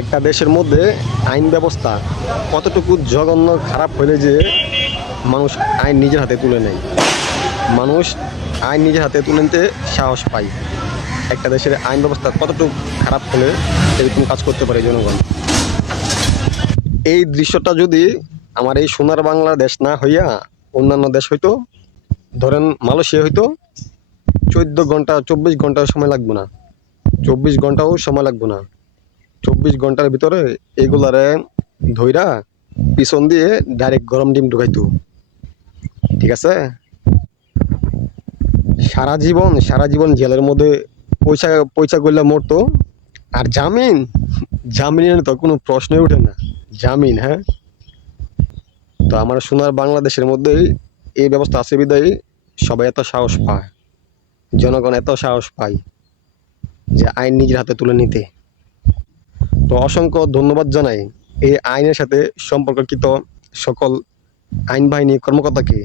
একটা দেশের মধ্যে আইন ব্যবস্থা কতটুকু জঘন্য খারাপ হলে যে মানুষ আইন নিজের হাতে তুলে নেয়, মানুষ আইন নিজের হাতে তুলে নিতে সাহস পায়। একটা দেশের আইন ব্যবস্থা কতটুকু খারাপ হলে এরকম কাজ করতে পারে জনগণ। এই দৃশ্যটা যদি আমার এই সোনার বাংলা দেশ না হইয়া অন্যান্য দেশ হইতো, ধরেন মালয়েশিয়া হইতো, 14 ঘন্টা 24 ঘন্টাও সময় লাগবে না, 24 ঘন্টাও সময় লাগবে না। 24 ঘন্টার ভিতরে এগুলারে ধইরা পিছন দিয়ে ডাইরেক্ট গরম ডিম ঢুকাইতো। ঠিক আছে, সারা জীবন জেলের মধ্যে পয়সা পয়সা করলে মরতো। আর জামিন, জামিনের তো কোনো প্রশ্নই ওঠে না। জামিন, হ্যাঁ। তো আমার সোনার বাংলাদেশের মধ্যেই এই ব্যবস্থা আছে বিদায়ী সবাই এত সাহস পায়, জনগণ এত সাহস পায় যে আইন নিজের হাতে তুলে নিতে। তো অসংখ্য ধন্যবাদ জানাই এই আইনের সাথে সম্পর্কিত সকল আইন বাহিনী কর্মকর্তাকে।